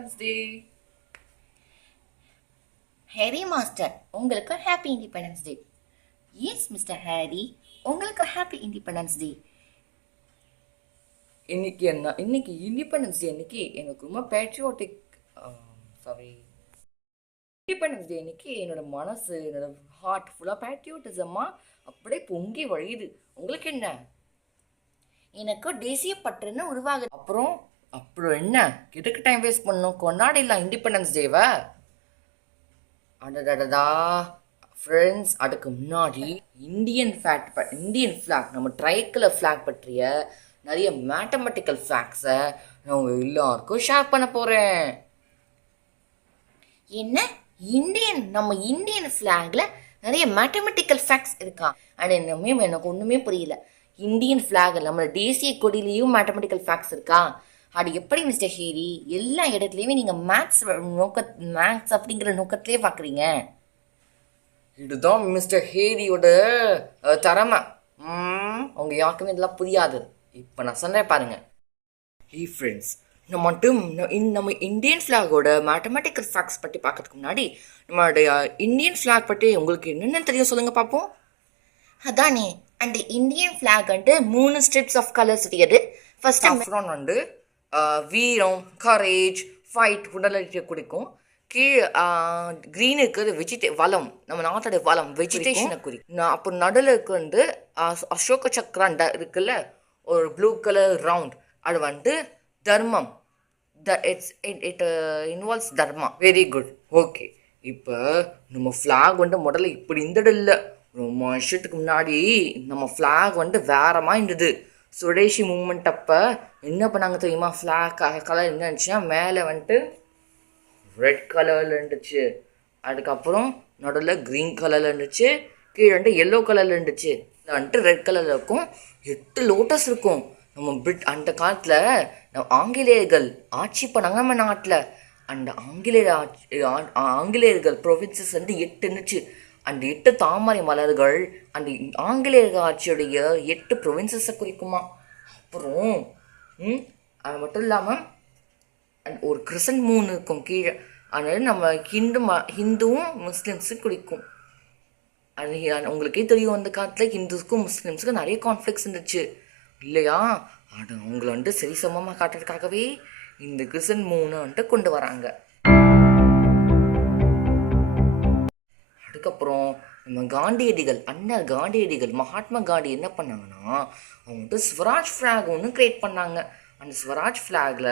Independence day. Harry master, உங்களுக்கு happy independence day. S mister Harry, உங்களுக்கு happy independence day. இன்னைக்கு independence day அன்னைக்கு எனக்கு ரொம்ப பேட்ரியாட்டிக் சாரி இண்டிபெண்டன்ஸ் டே அன்னைக்கு என்னோட மனசு, என்னோட ஹார்ட் ஃபுல்லாக பேட்ரியாட்டிசமாக அப்படியே பொங்கி வழியுது. உங்களுக்கு என்ன? எனக்கு தேசிய பற்றுன்னு உருவாகுது. அப்புறம் என்ன, எதுக்கு டைம் வேஸ்ட் பண்ணணும்? கொண்டாடிடலாம் இண்டிபெண்டன்ஸ் டேவை. அடடடா ஃப்ரெண்ட்ஸ், அதுக்கு முன்னாடி இந்தியன் ஃப்ளாக், நம்ம ட்ரைக்கலர் ஃப்ளாக் பற்றிய நிறைய மேத்தமெட்டிக்கல் ஃபேக்ட்ஸை நான் உங்கள் எல்லாருக்கும் ஷேர் பண்ண போகிறேன். என்ன நம்ம இந்தியன் ஃப்ளாக்ல நிறைய மேத்தமெட்டிக்கல் ஃபேக்ட்ஸ் இருக்கா? அண்ட் எனக்கு ஒன்றுமே புரியல. இந்தியன் ஃப்ளாக் நம்ம தேசிய கொடியிலையும் மேத்தமெட்டிக்கல் ஃபேக்ட்ஸ் இருக்கா? அது எப்படி மிஸ்டர் ஹேரி எல்லா இடத்துலையுமே நீங்கள் மேத்ஸ் அப்படிங்கிற நோக்கத்திலே பார்க்குறீங்க? இதுதான் மிஸ்டர் ஹேரியோட திறமை. அவங்க யாருக்குமே இதெல்லாம் புரியாது. இப்போ நான் சொன்னேன் பாருங்க. ஹே ஃப்ரெண்ட்ஸ், நம்ம இந்தியன் ஃப்ளாகோட மேத்தமெட்டிக்கல் ஃபேக்ட்ஸ் பற்றி பார்க்கறதுக்கு முன்னாடி நம்மளுடைய இந்தியன் ஃப்ளாக் பற்றி உங்களுக்கு என்னென்ன தெரியும் சொல்லுங்கள் பார்ப்போம். அதானே, அந்த இந்தியன் ஃப்ளாக் வந்து 3 ஸ்ட்ரிப்ஸ் ஆஃப் கலர்ஸ் உடையது. ஃபர்ஸ்ட் அப்புறம் வந்து வீரம், கரேஜ், ஃபைட், உடலத்தை குறிக்கும். கீழே க்ரீனுக்கு வளம், நம்ம நாட்டோட வளம், வெஜிடேஷனை குறிக்கும். அப்புறம் நடுலுக்கு வந்து அசோக சக்கரா இருக்குல்ல, ஒரு ப்ளூ கலர் ரவுண்ட், அது வந்து தர்மம். It involves Dharma. Very good. Okay, இப்போ நம்ம ஃப்ளாக் வந்து முதல்ல இப்படி இருந்தது இல்லை. ரொம்ப வருஷத்துக்கு முன்னாடி நம்ம ஃப்ளாக் வந்து வேறமா இருந்தது. சுதேசி மூமெண்ட் அப்போ என்ன பண்ணாங்க தெரியுமா? ஃப்ளாக் கலர் என்ன இருந்துச்சுன்னா, மேலே வந்துட்டு ரெட் கலரில் இருந்துச்சு, அதுக்கப்புறம் நடுவில் க்ரீன் கலரில் இருந்துச்சு, கீழே வந்துட்டு எல்லோ கலரில் இருந்துச்சு, இதில் வந்துட்டு ரெட் கலரில் இருக்கும். 8 லோட்டஸ் இருக்கும். நம்ம அந்த காலத்தில் ஆங்கிலேயர்கள் ஆட்சி பண்ணாங்க நம்ம நாட்டில். அந்த ஆங்கிலேயர்கள் ப்ரொவின்சஸ் வந்து 8 இருந்துச்சு. அந்த 8 தாமரை மலர்கள் அந்த ஆங்கிலேயர்கள் ஆட்சியுடைய 8 ப்ரொவின்சஸை குறிக்குமா. அப்புறம் அது மட்டும் இல்லாமல் ஒரு கிறிசன்ட் மூன் இருக்கும் கீழே. அதனால நம்ம ஹிந்துவும் முஸ்லீம்ஸும் குறிக்கும். அது உங்களுக்கே தெரியும், அந்த காலத்தில் ஹிந்துஸ்க்கும் முஸ்லீம்ஸுக்கும் நிறைய கான்ஃப்ளிக்ஸ் இருந்துச்சு இல்லையா? அது அவங்கள வந்துட்டு சரி சமமாக காட்டுறதுக்காகவே இந்த கிறிசன்ட் மூனை வந்துட்டு கொண்டு வராங்க. அதுக்கப்புறம் நம்ம காந்தியடிகள் மகாத்மா காந்தி என்ன பண்ணாங்கன்னா, அவங்க வந்துட்டு ஸ்வராஜ் ஃப்ளாக் ஒன்று க்ரியேட் பண்ணாங்க. அந்த ஸ்வராஜ் ஃப்ளாகில்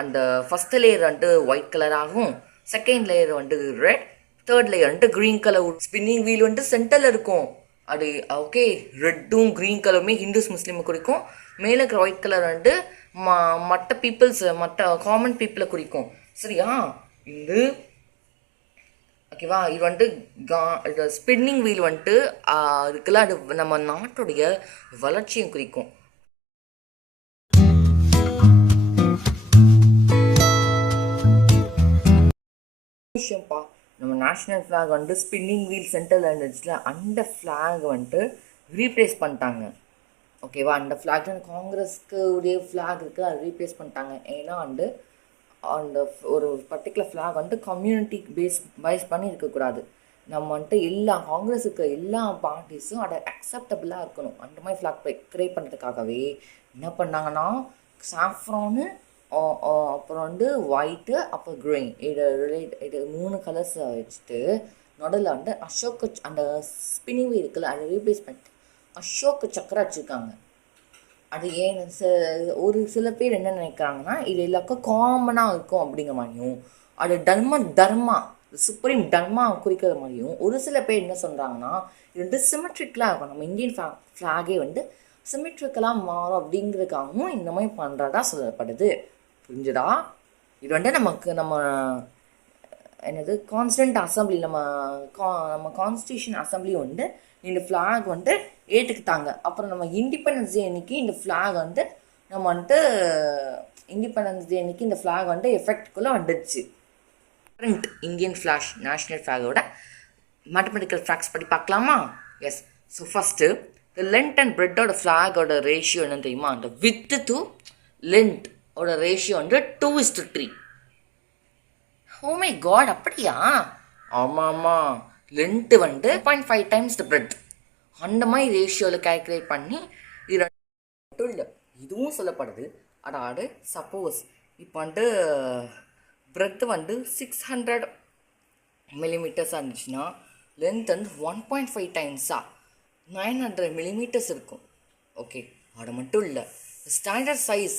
அந்த ஃபஸ்ட் லேயர் வந்துட்டு ஒயிட் கலராகவும், செகண்ட் லேயர் வந்துட்டு ரெட், தேர்ட் லேயர் வந்துட்டு க்ரீன் கலர். ஸ்பின்னிங் வீல் வந்துட்டு சென்டரில் இருக்கும். அது ஓகே, ரெட்டும் க்ரீன் கலருமே ஹிந்துஸ் முஸ்லீமை குறிக்கும். மேலே இருக்கிற ஒயிட் கலர் வந்துட்டு மற்ற காமன் பீப்புளை குறிக்கும். சரியா? இது ஓகேவா? இது வந்துட்டு ஸ்பின்னிங் வீல் வந்துட்டு இருக்குல்ல, அது நம்ம நாட்டுடைய வளர்ச்சியும் குறிக்கும். விஷயம்ப்பா, நம்ம நேஷ்னல் ஃப்ளாக் வந்துட்டு ஸ்பின்னிங் வீல் சென்டரில் இருந்துச்சுல, அந்த ஃப்ளாக் வந்துட்டு ரீப்ளேஸ் பண்ணிட்டாங்க. ஓகேவா? அந்த ஃப்ளாக் காங்கிரஸ்க்கு உடைய ஃப்ளாக் இருக்குது, அதை ரீப்ளேஸ் பண்ணிட்டாங்க. ஏன்னா வந்து அந்த ஒரு பர்டிகுலர் ஃப்ளாக் வந்துட்டு கம்யூனிட்டி பேஸ் பண்ணி இருக்கக்கூடாது. நம்ம வந்துட்டு காங்கிரஸுக்கு எல்லா பார்ட்டிஸும் அதை அக்செப்டபுளாக இருக்கணும். அந்த மாதிரி ஃப்ளாக் க்ரியேட் பண்ணுறதுக்காகவே என்ன பண்ணாங்கன்னா, சாஃப்ரானு, அப்புறம் வந்து ஒயிட்டு, அப்புறம் க்ரீன், இது 3 கலர்ஸை வச்சுட்டு நடுவில் வந்து அந்த ஸ்பின்னிங் வீல் இருக்குல்ல, அதை ரீப்ளேஸ் பண்ணிட்டு அசோக சக்கரம் வச்சுருக்காங்க. அது ஏன் ஒரு சில பேர் என்ன நினைக்கிறாங்கன்னா, இது எல்லாருக்கும் காமனாக இருக்கும் அப்படிங்கிற மாதிரியும், அது தர்மா சுப்ரீம் தர்மா குறிக்கிற மாதிரியும் ஒரு சில பேர் என்ன சொல்கிறாங்கன்னா, இது வந்து சிமெட்ரிக்கலாக இருக்கும், நம்ம இந்தியன் ஃப்ளாகே வந்து சிமெட்ரிக்கலாக மாறும் அப்படிங்கிறதுக்காகவும் இந்த மாதிரி பண்ணுறதா சொல்லப்படுது. புரிஞ்சுதா? இது வந்து நம்ம என்னது கான்ஸ்டன்ட் அசம்பிளி, நம்ம கான்ஸ்டியூஷன் அசம்பிளி வந்து இந்த ஃப்ளாக் வந்து ஏற்றுக்கிட்டாங்க. அப்புறம் நம்ம இண்டிபெண்டன்ஸ் டே அன்னைக்கு இந்த ஃப்ளாக் வந்து இந்த ஃப்ளாக் வந்து எஃபெக்ட்குள்ளே வந்துடுச்சு. கரண்ட் இந்தியன் ஃப்ளாஷ் நேஷ்னல் ஃப்ளாகோட மேத்தமெட்டிக்கல் ஃபேக்ட்ஸ் பற்றி பார்க்கலாமா? எஸ். ஸோ ஃபஸ்ட்டு இந்த லென்த் அண்ட் பிரெட்டோட ஃப்ளாகோட ரேஷியோ என்ன தெரியுமா? அந்த வித்து டு லென்த் ஓட ரேஷியோ வந்து 2:3. ஓ மை காட், அப்படியா? ஆமாம் ஆமாம், லென்த்து வந்து 2.5 டைம்ஸ் த பிரெட். அந்த மாதிரி ரேஷியோவில் கால்குலேட் பண்ணி இது மட்டும் இல்லை, இதுவும் சொல்லப்படுது. அதாவது சப்போஸ் இப்போ வந்து பிரெத்து வந்து 600 மில்லிமீட்டர்ஸாக இருந்துச்சுன்னா லென்த் வந்து 1.5 டைம்ஸாக 900 மில்லிமீட்டர்ஸ் இருக்கும். ஓகே, அது மட்டும் இல்லை, ஸ்டாண்டர்ட் சைஸ்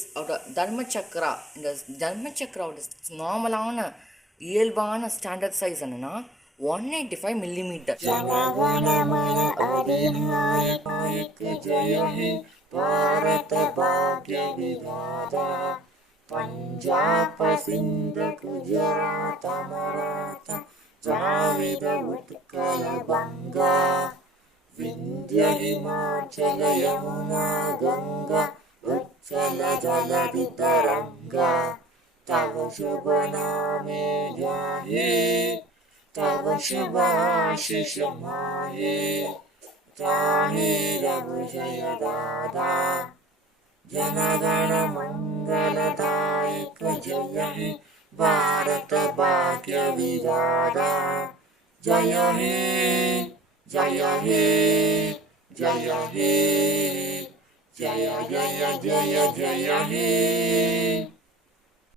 தர்மச்சக்ரா, இந்த தர்மச்சக்ராவோட நார்மலான இயல்பான ஸ்டாண்டர்ட் சைஸ் என்னன்னா 185 மில்லிமீட்டர். भारत भाग्य विधाता पंजाब सिंध गुजरात मराठा द्राविड उत्कल बंगा विंध्य हिमाचल यमुना गंगा उच्चल जलधि तरंगा तव शुभ नामे गाये तव शुभ आशीष माये त्राहि रघुजय दादा जनगण मंगलदायक जय हे भारत भाग्य विधाता जय हे जय हे जय हे जय जय जय जय हे।